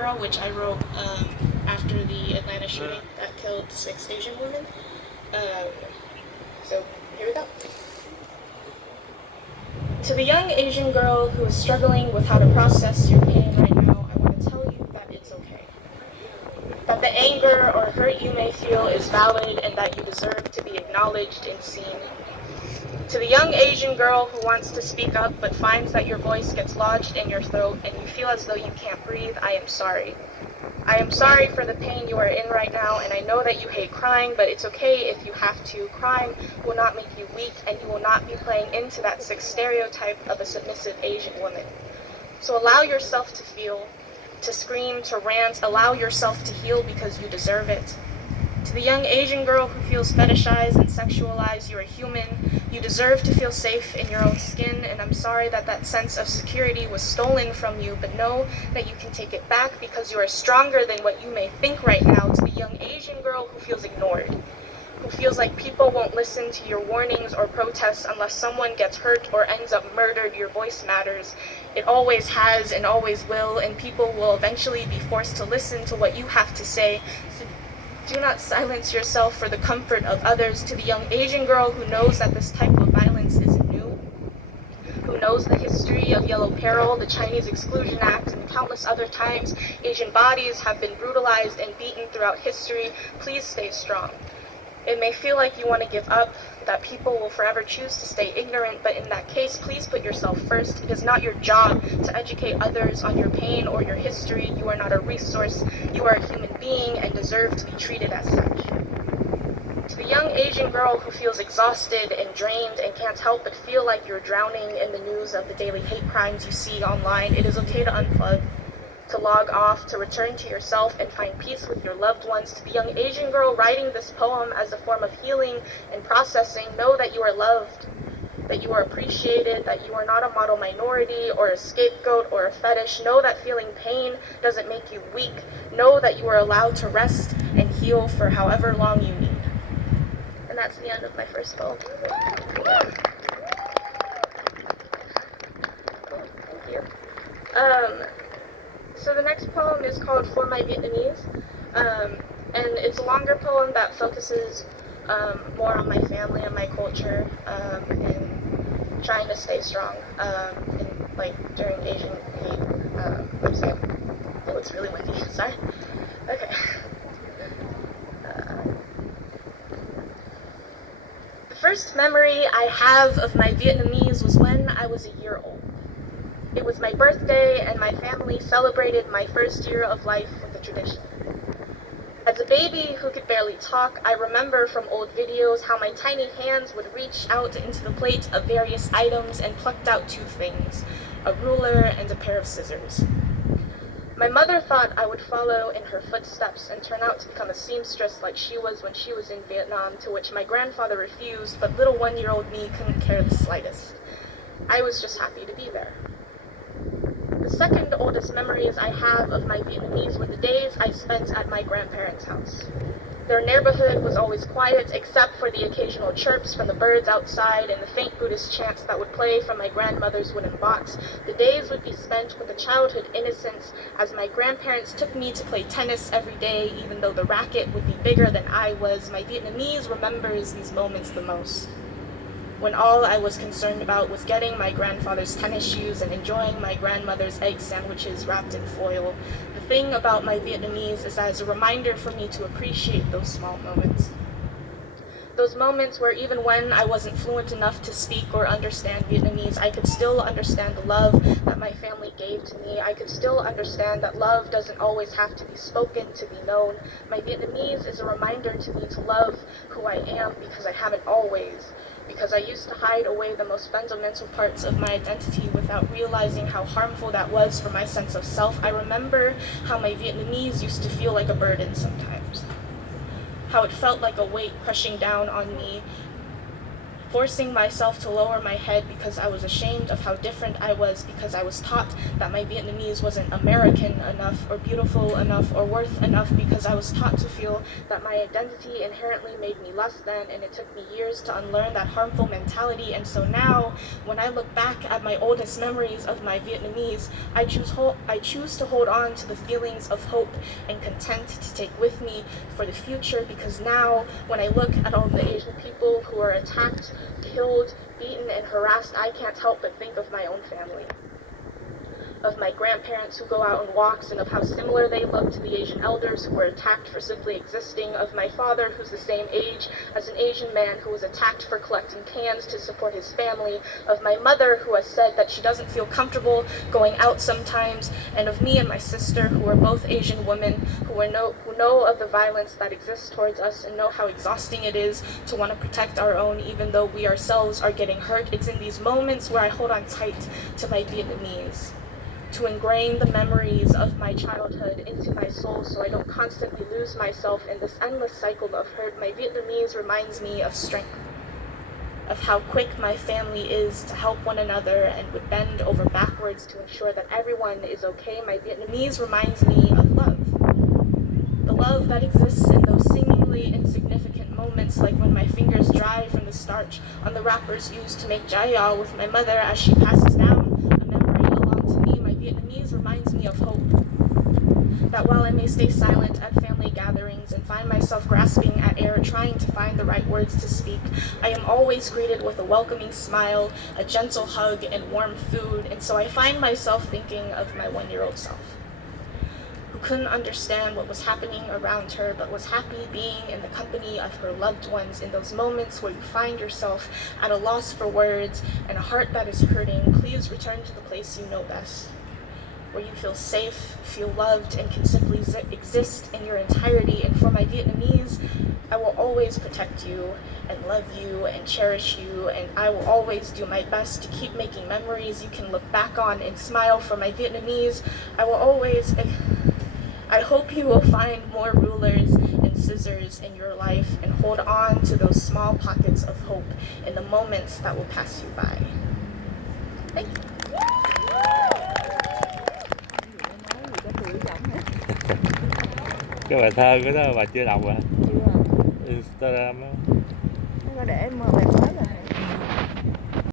Girl, which I wrote after the Atlanta shooting that killed 6 Asian women. Um, so here we go. To the young Asian girl who is struggling with how to process your pain right now, I want to tell you that it's okay. That the anger or hurt you may feel is valid and that you deserve to be acknowledged and seen. To the young Asian girl who wants to speak up but finds that your voice gets lodged in your throat and you feel as though you can't breathe, I am sorry. I am sorry for the pain you are in right now, and I know that you hate crying, but it's okay if you have to. Crying will not make you weak, and you will not be playing into that sick stereotype of a submissive Asian woman. So allow yourself to feel, to scream, to rant. Allow yourself to heal because you deserve it. To the young Asian girl who feels fetishized and sexualized, you're a human. You deserve to feel safe in your own skin, and I'm sorry that that sense of security was stolen from you, but know that you can take it back because you are stronger than what you may think right now. To the young Asian girl who feels ignored, who feels like people won't listen to your warnings or protests unless someone gets hurt or ends up murdered, your voice matters. It always has and always will, and people will eventually be forced to listen to what you have to say. So do not silence yourself for the comfort of others. To the young Asian girl who knows that this type of violence isn't new, who knows the history of Yellow Peril, the Chinese Exclusion Act, and countless other times Asian bodies have been brutalized and beaten throughout history, please stay strong. It may feel like you want to give up, that people will forever choose to stay ignorant, but in that case, please put yourself first. It is not your job to educate others on your pain or your history. You are not a resource. You are a human being and deserve to be treated as such. To the young Asian girl who feels exhausted and drained and can't help but feel like you're drowning in the news of the daily hate crimes you see online, it is okay to unplug, to log off, to return to yourself and find peace with your loved ones. To the young Asian girl writing this poem as a form of healing and processing, know that you are loved, that you are appreciated, that you are not a model minority or a scapegoat or a fetish. Know that feeling pain doesn't make you weak. Know that you are allowed to rest and heal for however long you need. And that's the end of my first poem. Cool, thank you. So the next poem is called For My Vietnamese, and it's a longer poem that focuses more on my family and my culture, and trying to stay strong during Asian hate. I'm sorry. Oh, it's really windy. Sorry. Okay. The first memory I have of my Vietnamese was when I was a year old. It was my birthday, and my family celebrated my first year of life with a tradition. As a baby who could barely talk, I remember from old videos how my tiny hands would reach out into the plate of various items and plucked out 2 things, a ruler and a pair of scissors. My mother thought I would follow in her footsteps and turn out to become a seamstress like she was when she was in Vietnam, to which my grandfather refused, but little 1-year-old me couldn't care the slightest. I was just happy to be there. The second oldest memories I have of my Vietnamese were the days I spent at my grandparents' house. Their neighborhood was always quiet except for the occasional chirps from the birds outside and the faint Buddhist chants that would play from my grandmother's wooden box. The days would be spent with a childhood innocence as my grandparents took me to play tennis every day, even though the racket would be bigger than I was. My Vietnamese remembers these moments the most, when all I was concerned about was getting my grandfather's tennis shoes and enjoying my grandmother's egg sandwiches wrapped in foil. The thing about my Vietnamese is that it's a reminder for me to appreciate those small moments. Those moments where even when I wasn't fluent enough to speak or understand Vietnamese, I could still understand the love that my family gave to me. I could still understand that love doesn't always have to be spoken to be known. My Vietnamese is a reminder to me to love who I am because I haven't always. Because I used to hide away the most fundamental parts of my identity without realizing how harmful that was for my sense of self. I remember how my Vietnamese used to feel like a burden sometimes. How it felt like a weight crushing down on me, forcing myself to lower my head because I was ashamed of how different I was, because I was taught that my Vietnamese wasn't American enough or beautiful enough or worth enough, because I was taught to feel that my identity inherently made me less than, and it took me years to unlearn that harmful mentality. And so now, when I look back at my oldest memories of my Vietnamese, I choose to hold on to the feelings of hope and content to take with me for the future, because now, when I look at all the Asian people who are attacked, killed, beaten, and harassed, I can't help but think of my own family, of my grandparents who go out on walks and of how similar they look to the Asian elders who were attacked for simply existing, of my father who's the same age as an Asian man who was attacked for collecting cans to support his family, of my mother who has said that she doesn't feel comfortable going out sometimes, and of me and my sister who are both Asian women who know of the violence that exists towards us and know how exhausting it is to want to protect our own even though we ourselves are getting hurt. It's in these moments where I hold on tight to my Vietnamese, to ingrain the memories of my childhood into my soul so I don't constantly lose myself in this endless cycle of hurt. My Vietnamese reminds me of strength, of how quick my family is to help one another and would bend over backwards to ensure that everyone is okay. My Vietnamese reminds me of love, the love that exists in those seemingly insignificant moments, like when my fingers dry from the starch on the wrappers used to make jaya with my mother as she passes down a memory along to me. My Vietnamese reminds me of hope, that while I may stay silent at family gatherings and find myself grasping at air trying to find the right words to speak, I am always greeted with a welcoming smile, a gentle hug, and warm food. And so I find myself thinking of my 1-year-old self, who couldn't understand what was happening around her, but was happy being in the company of her loved ones. In those moments where you find yourself at a loss for words and a heart that is hurting, please return to the place you know best, where you feel safe, feel loved, and can simply exist in your entirety. And for my Vietnamese, I will always protect you and love you and cherish you, and I will always do my best to keep making memories you can look back on and smile. For my Vietnamese, I hope you will find more rulers and scissors in your life and hold on to those small pockets of hope in the moments that will pass you by. Thank you. Cái bài thơ của đó bà chưa đọc à? Chưa. Instagram á. Nó có để bài mới rồi.